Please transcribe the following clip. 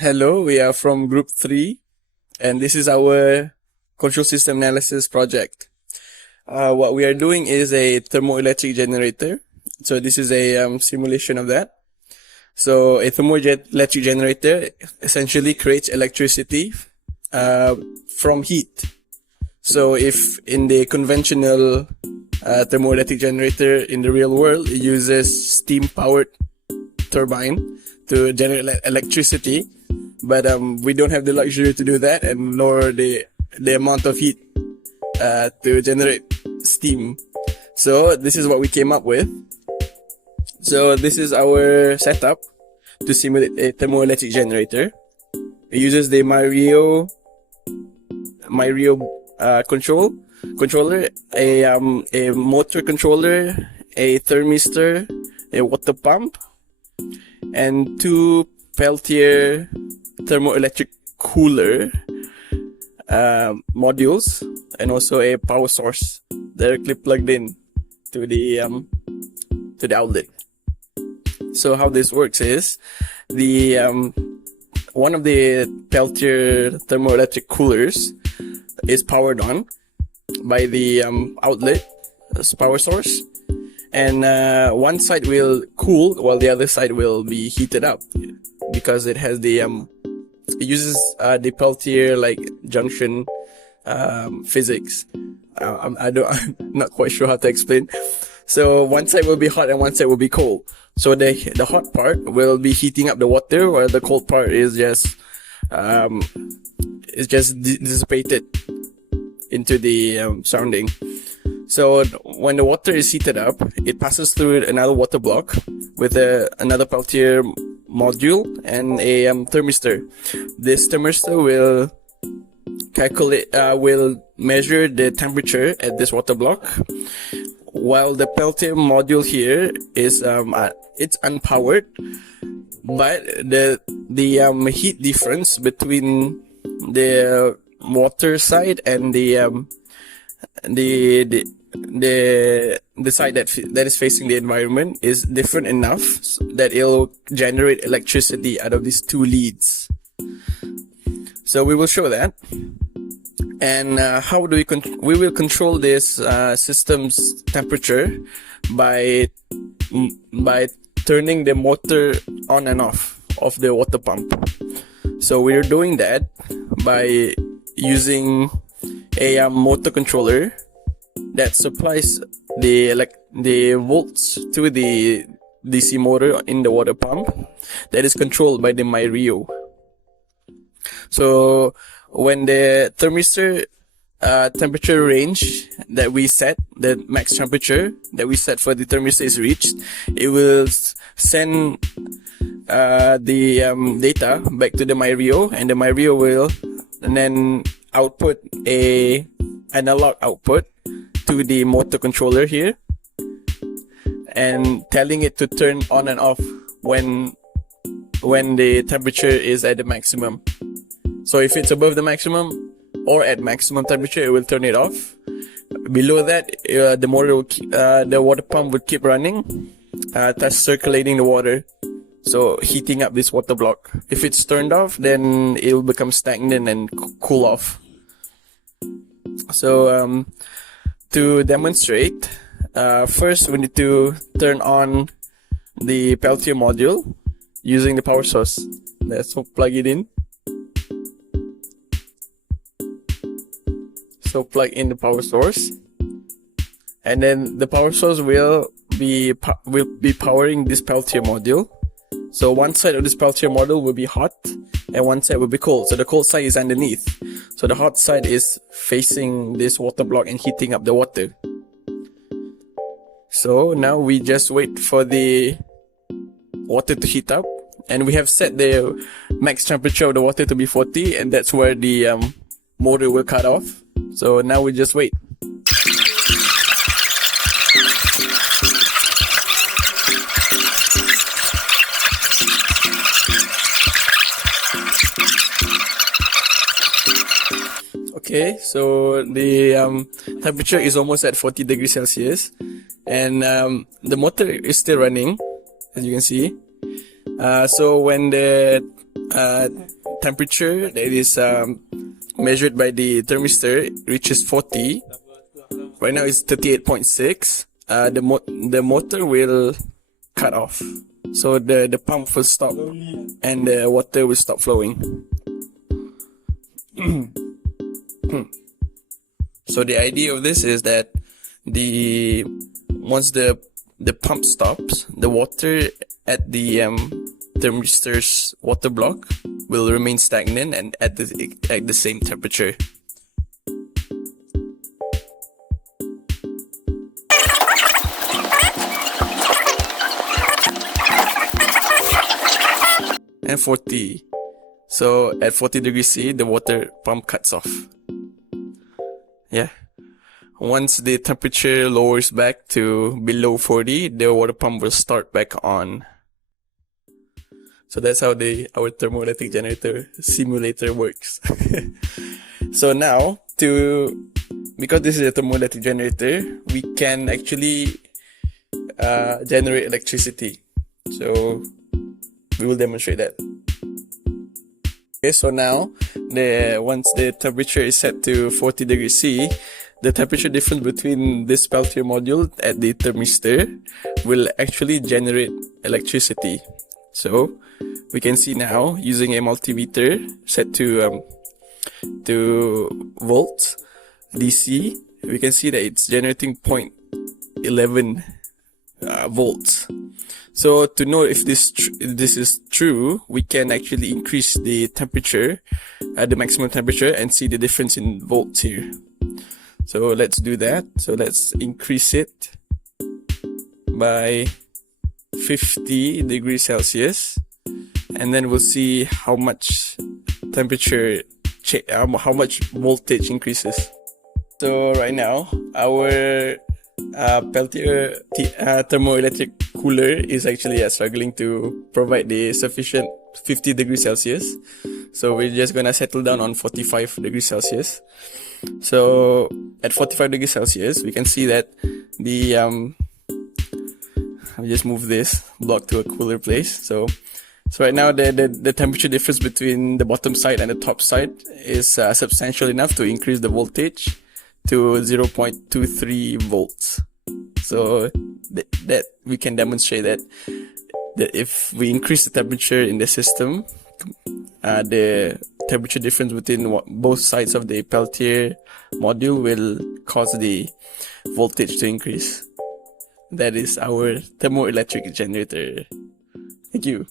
Hello, we are from Group 3, and this is our control system analysis project. What we are doing is a thermoelectric generator. So this is a simulation of that. So a thermoelectric generator essentially creates electricity from heat. So if in the conventional thermoelectric generator in the real world, it uses steam-powered turbine to generate electricity, but we don't have the luxury to do that, and nor the amount of heat to generate steam. So this is what we came up with. So this is our setup to simulate a thermoelectric generator. It uses the myRIO controller, a motor controller, a thermistor, a water pump, and two Peltier thermoelectric cooler modules, and also a power source directly plugged in to the outlet. So how this works is the one of the Peltier thermoelectric coolers is powered on by the outlet power source, and one side will cool while the other side will be heated up, because it has the it uses the Peltier like junction physics. I'm not quite sure how to explain. So one side will be hot and one side will be cold. So the hot part will be heating up the water, while the cold part is just dissipated into the surrounding. So when the water is heated up, it passes through another water block with another Peltier module and a thermistor. This thermistor will will measure the temperature at this water block, while the Peltier module here is it's unpowered, but the heat difference between the water side and the side that is facing the environment is different enough that it'll generate electricity out of these two leads. So we will show that. And how do we will control this system's temperature by turning the motor on and off of the water pump. So we're doing that by using a motor controller that supplies the volts to the DC motor in the water pump, that is controlled by the myRIO. So when the thermistor temperature range that we set, the max temperature that we set for the thermistor is reached, it will send the data back to the myRIO, and the myRIO will then output a analog output to the motor controller here, and telling it to turn on and off when the temperature is at the maximum. So if it's above the maximum or at maximum temperature, it will turn it off. Below that, the motor will the water pump would keep running, thus circulating the water, so heating up this water block. If it's turned off, then it will become stagnant and cool off. So to demonstrate, first we need to turn on the Peltier module using the power source. Let's plug it in. So plug in the power source, and then the power source will be powering this Peltier module. So one side of this Peltier module will be hot and one side will be cold. So the cold side is underneath. So the hot side is facing this water block and heating up the water. So now we just wait for the water to heat up, and we have set the max temperature of the water to be 40, and that's where the motor will cut off. So now we just wait. Okay, so the temperature is almost at 40 degrees Celsius, and the motor is still running, as you can see. So when the temperature that is measured by the thermistor reaches 40. Right now it's 38.6. The motor will cut off, so the pump will stop and the water will stop flowing. So the idea of this is that once the pump stops, the water at the thermistor's water block will remain stagnant and at the same temperature. And 40. So at 40 degrees C, the water pump cuts off. Yeah. Once the temperature lowers back to below 40, the water pump will start back on. So that's how our thermoelectric generator simulator works. So now, because this is a thermoelectric generator, we can actually generate electricity. So we will demonstrate that. Okay, so now once the temperature is set to 40 degrees C, the temperature difference between this Peltier module at the thermistor will actually generate electricity. So we can see now, using a multimeter set to volts DC, we can see that it's generating 0.11 volts. So to know if this is true, we can actually increase the temperature, the maximum temperature, and see the difference in volts here. So let's do that. So let's increase it by 50 degrees Celsius, and then we'll see how much temperature, how much voltage increases. So right now, our Peltier thermoelectric cooler is actually struggling to provide the sufficient 50 degrees Celsius. So we're just gonna settle down on 45 degrees Celsius. So at 45 degrees Celsius, we can see that I'll just move this block to a cooler place. So right now the temperature difference between the bottom side and the top side is substantial enough to increase the voltage to 0.23 volts. So that we can demonstrate that if we increase the temperature in the system, the temperature difference between both sides of the Peltier module will cause the voltage to increase. That is our thermoelectric generator. Thank you.